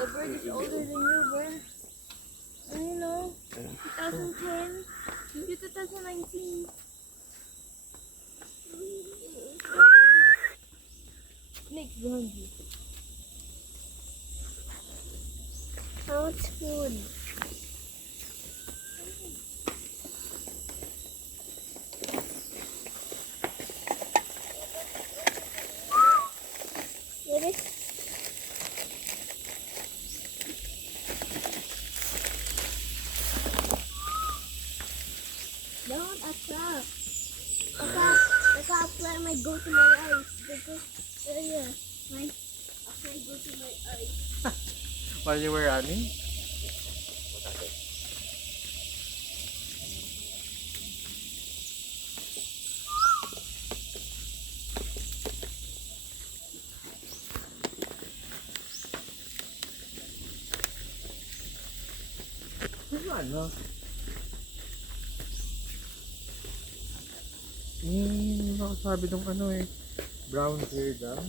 The bird is older than you, bro. You know, 2010 to 2019. Snakes behind you. How much food? What is don't attract. Baka apply might go to my eyes. Because my apply go to my eyes. While you were running? Ano? Sabi nung ano eh, brown hair daw.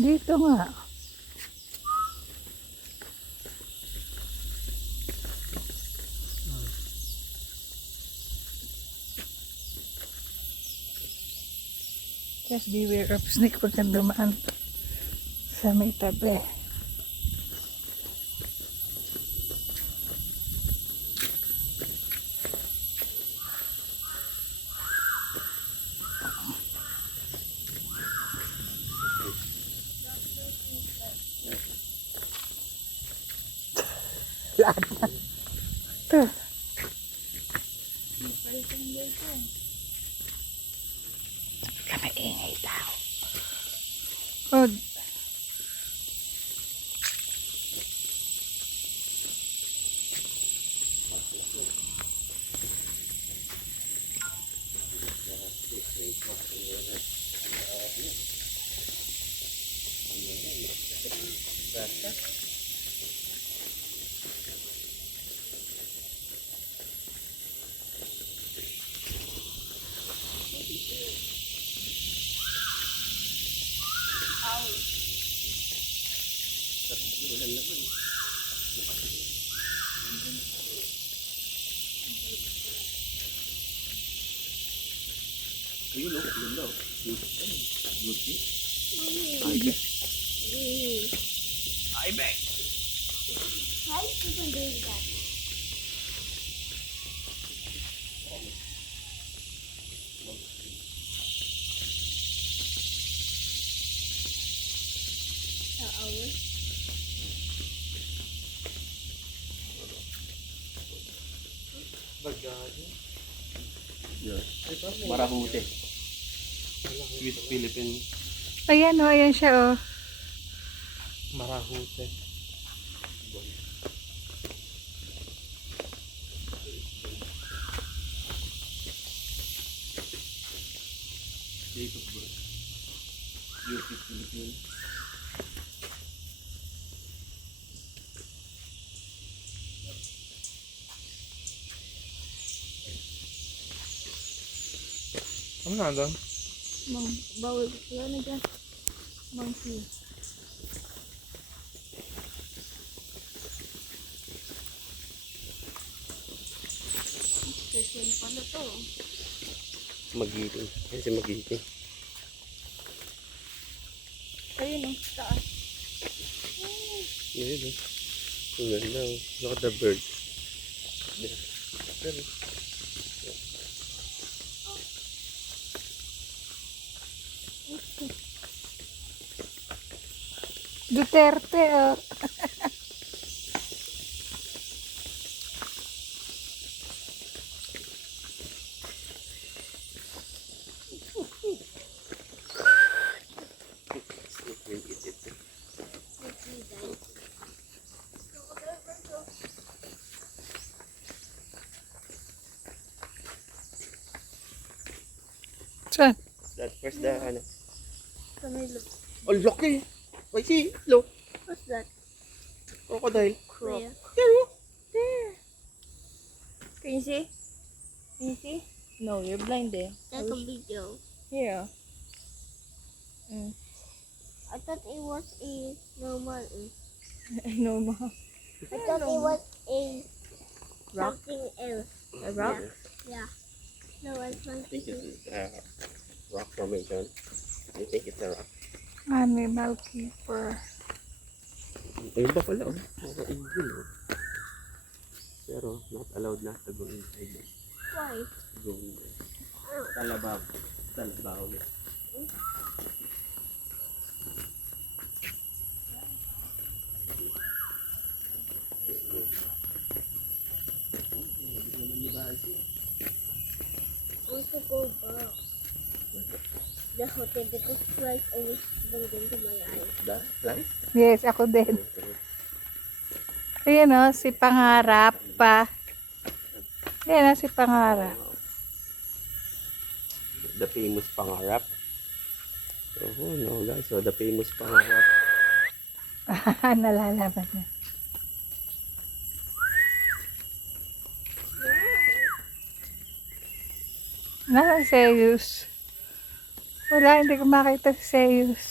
Dito nga. Just beware of snake pag dumaan sa may tabi. Ito. Ka maingay daw. Oh. Ayun o, yun daw. Lucy. Ibex. Why is people doing that? Bagay. Yes. Marahute. Swiss Philippine. Ayan o, ayan siya o. Marahute. Date of birth. UP Philippine. Ano na doon? Bawal wala na dyan. Monkey. Special pala to. Magiting. Yan si Magiting. Ayun o, taas. Yan o. Ang ganda o. Look at the bird. Yan. Duterte o. Saan? That first the ano. Sa may look. Oh, laki! Why see? Look. What's that? Crocodile. Where? Pero. There. Can you see? Can you see? No, you're blind eh. Take a video. Here. Mm. I thought it was a normal. I know mo. I thought it was a Rock? something else. A rock? Yeah. No, I I think think it's rock formation. I think it's a rock. Animal keeper. Ayun ba pala, oh. Mga eagle, oh. Pero not allowed na to go inside. why? Go in there. Talabaw. Talabaw ulit. I want to go back. The hotel because flies always bang into my eyes. Da? Fly? Yes, ako din. Ayan o, si Pangarap pa. Ayan o, si Pangarap. The famous Pangarap. Oh no guys, so the famous Pangarap. Nalalaman niya. Nasa Zeus. Wala, hindi ko makita si Zeus.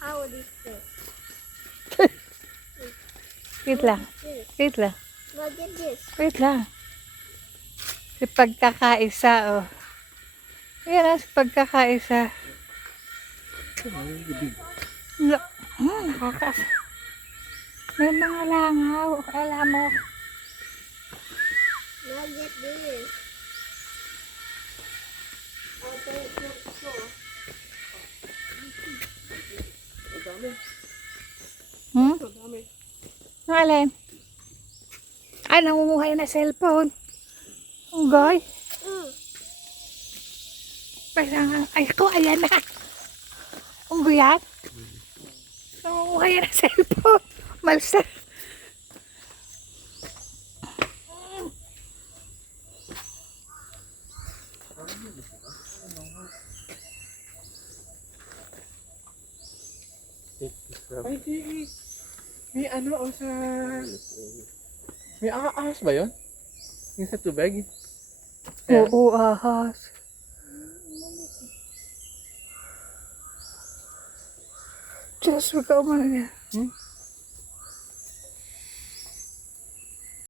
How is this? Wait lang, This. wait lang, Look at this. wait lang. Si pagkakaisa, oh. Ayan o, si pagkakaisa. Nakakas. May mga langaw. Alam mo. Look at this. Hmm? Ang alin? Ay, nangunguha yun na cellphone. Ang goy. Ay, ko, ayan na. Ang guyan. Nangunguha yun na cellphone. Malsa. Ay, may ano o sa... May ahas ba yun? Yung sa tubig? Ayan. Oo, ahas. Diyos, huwag ka umano niya. Hmm?